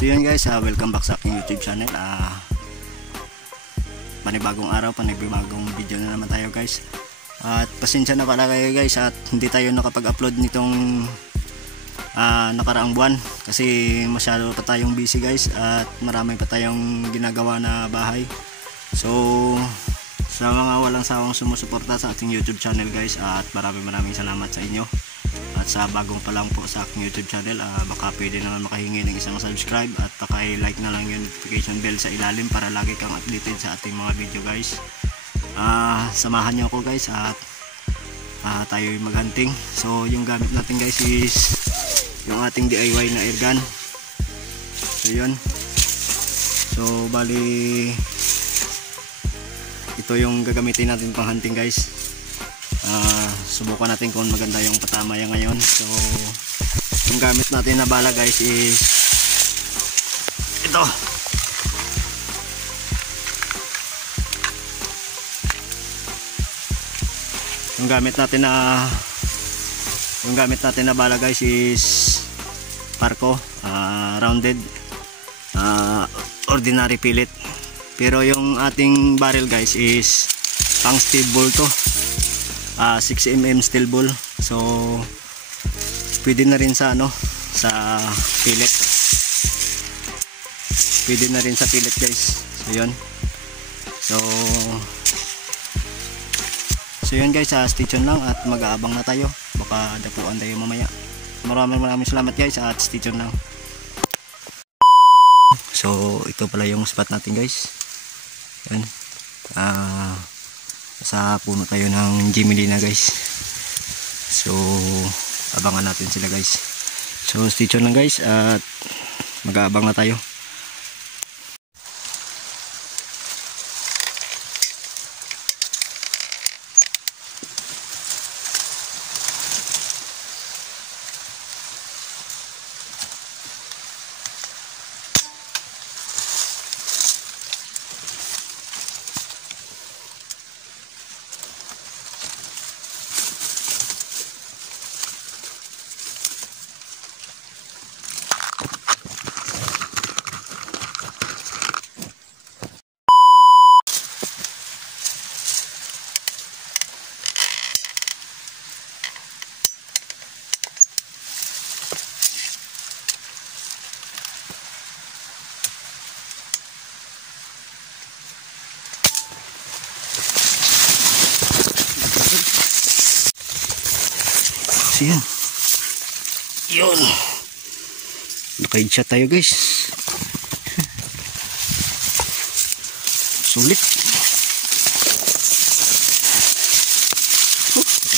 So yun guys, welcome back sa aking YouTube channel. Panibagong araw, panibagong video na naman tayo guys. At pasensya na pala kayo guys at hindi tayo nakapag-upload nitong nakaraang buwan kasi masyado pa tayong busy guys at marami pa tayong ginagawa na bahay. So sa mga walang sawang sumusuporta sa ating YouTube channel guys, at maraming salamat sa inyo. At sa bagong pa lang po sa aking YouTube channel, baka pwede naman makahingi ng isang subscribe at paki-like na lang yung notification bell sa ilalim para lagi kang updated sa ating mga video guys. Samahan nyo ako guys at tayo maghunting. So yung gamit natin guys is yung ating DIY na airgun. So yun. So bali ito yung gagamitin natin pang hunting guys. Subukan natin kung maganda yung patama yan ngayon. So yung gamit natin na bala guys is ito. Yung gamit natin na bala guys is Parco, rounded, ordinary pellet. Pero yung ating barrel guys is pang steel ball to, 6mm steel ball. So pwede na rin sa sa pellet. Pwede na rin sa pellet guys. So yun. So yun guys, stay tuned lang at mag-aabang na tayo. Baka dapuan tayo mamaya. Maraming salamat guys at stay tuned lang. So ito pala yung spot natin guys. Yan. Sa puno tayo ng Gemelina guys. So abangan natin sila guys. So stay tuned lang guys at mag-aabang na tayo. Yan. Yun. Naka-headshot tayo guys. Sulit.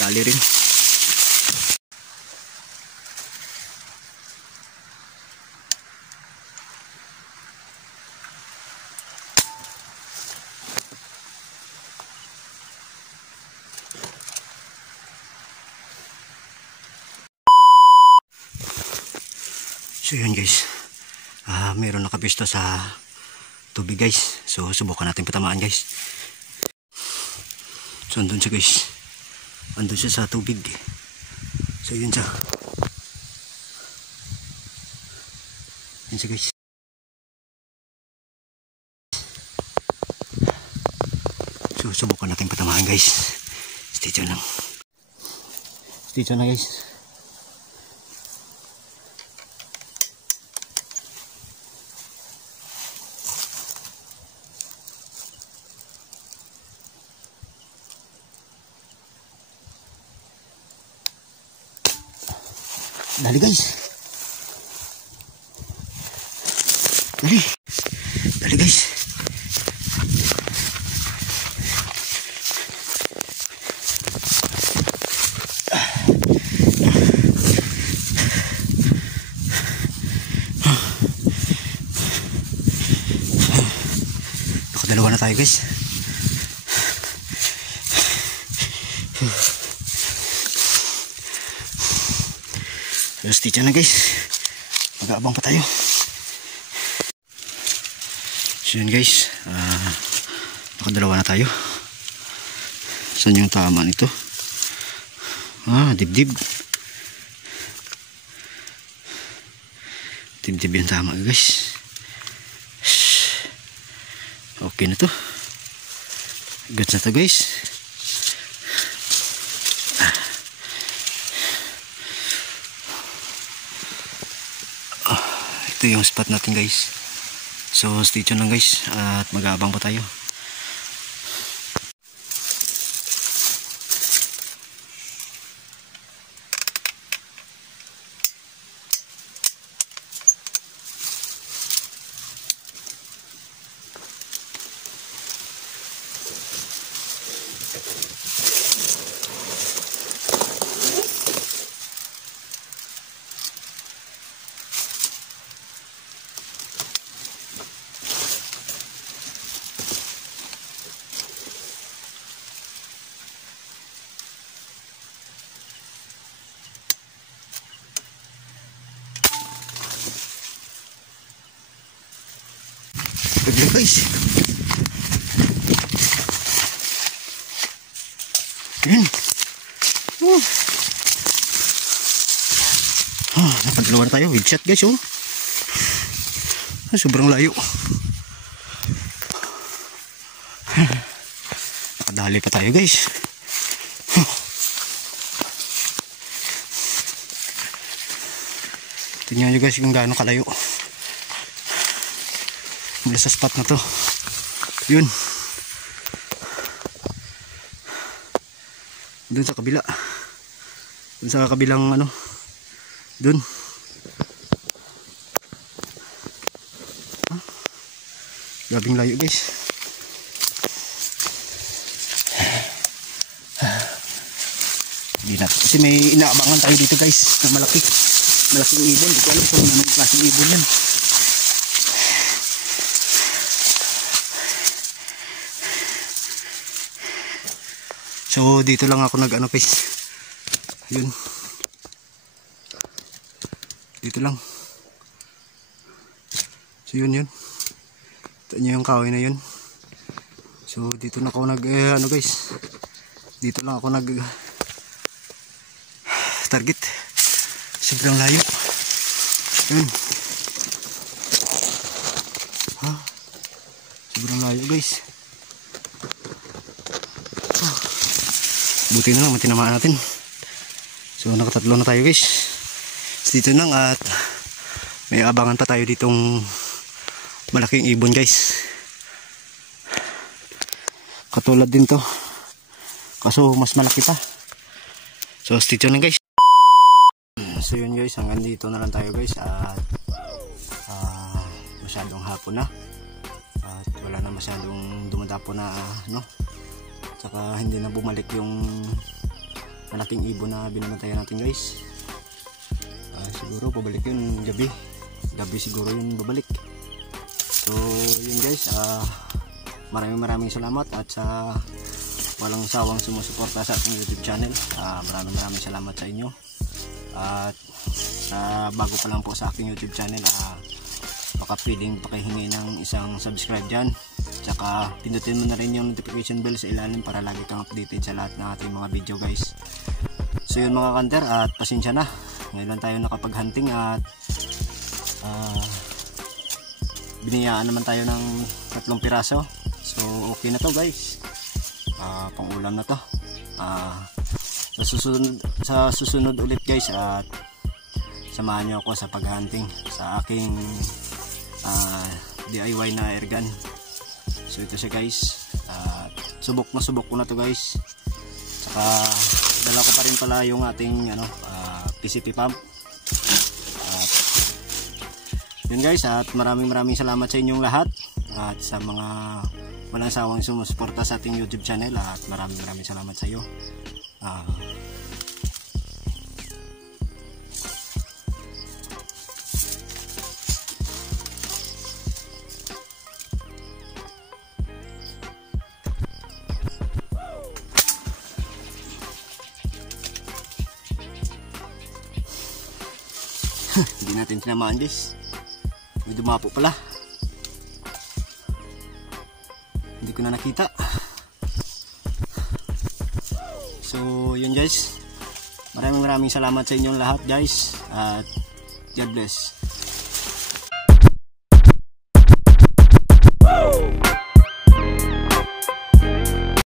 Dali rin. So yun guys, meron nakapisto sa tubig guys. So subukan natin patamaan guys. So andun siya guys, andun siya sa tubig. So yun siya. Yun siya guys. So subukan natin patamaan guys. Stay tuned lang. Stay tuned na guys. Dali guys. Dali guys. Nakadalawa na tayo guys. Stay tuned na guys, mag-aabang pa tayo. So yun guys, nakadalawa na tayo. Saan yung tama nito? Dibdib Tibtib yung tama guys. Okay na to. Goods na to guys. Ito yung spot natin guys. So stay tuned lang guys at mag-aabang pa tayo. Pagyan guys. Ayan. Napagdalawa na tayo with shot guys oh. Sobrang layo. Nakadali pa tayo guys. Tingnan nyo guys kung gaano kalayo mula sa spot na to. Yun dun sa kabila, dun sa kabilang ano, dun grabing layo guys. Hindi na kasi may inaabangan tayo dito guys na malaking ibon. Hindi ko alam kung anong klaseng ibon yan. So dito lang ako nag ano guys. Yun. Dito lang. So yun. Ito nyo yung kahoy na yun. So dito na ako nag ano guys. Dito lang ako nag target. Sobrang layo. Yun. Sobrang layo guys. Buti na lang matinamaan natin. So nakatatlo na tayo guys. So, dito lang at may abangan pa tayo ditong malaking ibon guys. Katulad din to. Kaso mas malaki pa. So stay tuned lang guys. So yun guys, hanggang dito na lang tayo guys. At masyadong hapon na. At wala na masyadong dumadapo na no. Saka hindi na bumalik yung malaking ibon na binabantayan natin guys. Siguro pabalik yun gabi siguro yun babalik. So yun guys, maraming salamat at sa walang sawang sumusuporta sa ating YouTube channel. Maraming salamat sa inyo. At bago pa lang po sa aking YouTube channel, baka pwedeng pakihingi ng isang subscribe dyan. Tsaka pindutin mo na rin yung notification bell sa ilalim para lagi kang updated sa lahat ng ating mga video guys. So yun mga kanter, at pasensya na. Ngayon lang tayo nakapag-hunting at biniyaan naman tayo ng 3 piraso. So okay na to guys. Pang ulam na to. Sa susunod ulit guys, at samahan nyo ako sa pag-hunting sa aking DIY na airgun. So ito siya guys. Subok ko na to guys. Saka dala ko pa rin pala yung ating PCP pump. Yun guys, at maraming salamat sa inyong lahat at sa mga walang sawang sumusuporta sa ating YouTube channel, at maraming salamat sa iyo. Hindi natin tinamaan guys. May dumapo pala. Hindi ko na nakita. So yun guys, maraming salamat sa inyong lahat guys, at God bless.